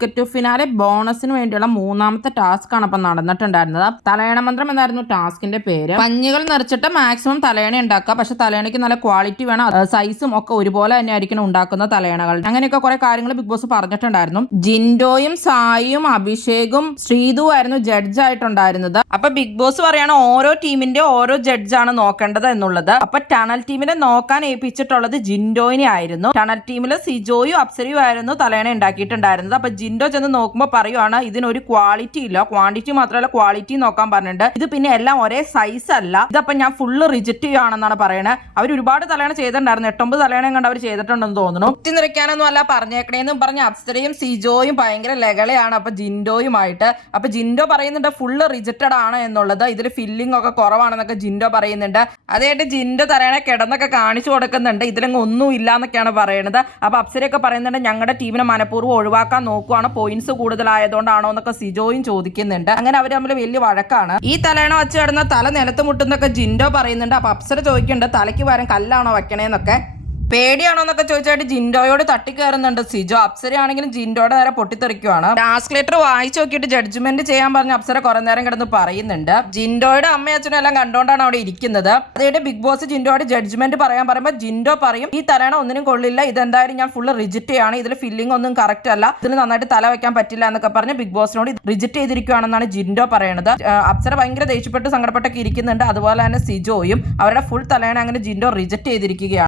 Ticket finale ബോണസിന് വേണ്ടിയുള്ള മൂന്നാമത്തെ task ആണ് അപ്പൊ നടന്നിട്ടുണ്ടായിരുന്നത്. തലയണ മന്ത്രം എന്നായിരുന്നു ടാസ്കിന്റെ പേര്. പഞ്ഞുകൾ നിറച്ചിട്ട് മാക്സിമം തലയണ ഉണ്ടാക്കുക. പക്ഷെ തലയണയ്ക്ക് നല്ല ക്വാളിറ്റി വേണം, സൈസും ഒക്കെ ഒരുപോലെ തന്നെ ആയിരിക്കണം ഉണ്ടാക്കുന്ന തലയണകൾ. അങ്ങനെയൊക്കെ കുറെ കാര്യങ്ങൾ ബിഗ് ബോസ് പറഞ്ഞിട്ടുണ്ടായിരുന്നു. ജിൻഡോയും സായിയും അഭിഷേകും ശ്രീതു ആയിരുന്നു ജഡ്ജ് ആയിട്ടുണ്ടായിരുന്നത്. അപ്പൊ ബിഗ് ബോസ് പറയാണ് ഓരോ ടീമിന്റെ ഓരോ ജഡ്ജാണ് നോക്കേണ്ടത് എന്നുള്ളത്. അപ്പൊ ടണൽ ടീമിനെ നോക്കാൻ ഏൽപ്പിച്ചിട്ടുള്ളത് ജിൻഡോയിനെ ആയിരുന്നു. ടണൽ ടീമിൽ സിജോയും അപ്സരയും ആയിരുന്നു തലയണ ഉണ്ടാക്കിയിട്ടുണ്ടായിരുന്നത്. അപ്പൊ ജിൻഡോ ചെന്ന് നോക്കുമ്പോൾ പറയുവാണ് ഇതിനൊരു ക്വാളിറ്റി ഇല്ല, ക്വാണ്ടിറ്റി മാത്രമല്ല ക്വാളിറ്റി നോക്കാൻ പറഞ്ഞിട്ടുണ്ട്. ഇത് പിന്നെ എല്ലാം ഒരേ സൈസ് അല്ല, ഇതപ്പം ഞാൻ ഫുള്ള് റിജക്ട് ചെയ്യുകയാണെന്നാണ് പറയുന്നത്. അവർ ഒരുപാട് തലയണ ചെയ്തിട്ടുണ്ടായിരുന്നു, 8-9 തലയണയും കണ്ട് അവർ ചെയ്തിട്ടുണ്ടെന്ന് തോന്നുന്നു. കുത്തി നിറയ്ക്കാനൊന്നും അല്ല പറഞ്ഞേക്കണേന്ന് പറഞ്ഞ അപ്സരയും സിജോയും ഭയങ്കര ലഹളയാണ് അപ്പൊ ജിൻഡോയുമായിട്ട്. അപ്പൊ ജിൻഡോ പറയുന്നുണ്ട് ഫുള്ള് റിജക്റ്റഡ് ആണ് എന്നുള്ളത്, ഇതിൽ ഫില്ലിംഗ് ഒക്കെ കുറവാണെന്നൊക്കെ ജിൻഡോ പറയുന്നുണ്ട്. അതായിട്ട് ജിൻഡോ തലയണ കിടന്നൊക്കെ കാണിച്ചു കൊടുക്കുന്നുണ്ട്, ഇതിലങ്ങ് ഒന്നും ഇല്ല എന്നൊക്കെയാണ് പറയുന്നത്. അപ്പൊ അപ്സരയൊക്കെ പറയുന്നുണ്ട് ഞങ്ങളുടെ ടീമിനെ മനഃപൂർവ്വം ഒഴിവാക്കാൻ നോക്കുവാണ്, പോയിന്റ്സ് കൂടുതലായതുകൊണ്ടാണോ എന്നൊക്കെ സിജോയും ചോദിക്കുന്നുണ്ട്. അങ്ങനെ അവർ തമ്മിൽ വലിയ വഴക്കാണ്. ഈ തലയണ വെച്ച് കിടന്ന തല നിലത്ത് മുട്ടുന്നൊക്കെ ജിൻഡോ പറയുന്നുണ്ട്. അപ്പൊ അപ്സര ചോദിക്കുന്നുണ്ട് തലയ്ക്ക് പകരം കല്ലാണോ വെക്കണേന്നൊക്കെ, പേടിയാണോ എന്നൊക്കെ ചോദിച്ചായിട്ട് ജിൻഡോയോട് തട്ടിക്കയറുന്നുണ്ട് സിജോ. അപ്സരയാണെങ്കിലും ജിൻഡോയുടെ നേരെ പൊട്ടിത്തെറിക്കുവാണ്. ടാസ്ക് ലെറ്റർ വായിച്ചു നോക്കിയിട്ട് ജഡ്ജ്മെന്റ് ചെയ്യാൻ പറഞ്ഞ അപ്സര കുറെ നേരം കിടന്ന് പറയുന്നുണ്ട്. ജിൻഡോയുടെ അമ്മയും അച്ഛനും എല്ലാം കണ്ടോണ്ടാണ് അവിടെ ഇരിക്കുന്നത്. അതായത് ബിഗ് ബോസ് ജിൻഡോയോട് ജഡ്ജ്മെന്റ് പറയാൻ പറയുമ്പോൾ ജിൻഡോ പറയും ഈ തലയണ ഒന്നിനും കൊള്ളില്ല, ഇതെന്തായാലും ഞാൻ ഫുള്ള് റിജക്റ്റ് ചെയ്യാണ്, ഇതിൽ ഫില്ലിംഗ് ഒന്നും കറക്റ്റ് അല്ല, ഇതിൽ നന്നായിട്ട് തല വെക്കാൻ പറ്റില്ല എന്നൊക്കെ പറഞ്ഞ് ബിഗ് ബോസിനോട് റിജക്റ്റ് ചെയ്തിരിക്കുകയാണെന്നാണ് ജിൻഡോ പറയുന്നത്. അപ്സര ഭയങ്കര ദേഷ്യപ്പെട്ട് സങ്കടപ്പെട്ടൊക്കെ ഇരിക്കുന്നുണ്ട്. അതുപോലെ തന്നെ സിജോയും അവരുടെ ഫുൾ തലയണ അങ്ങനെ ജിൻഡോ റിജക്റ്റ് ചെയ്തിരിക്കുകയാണ്.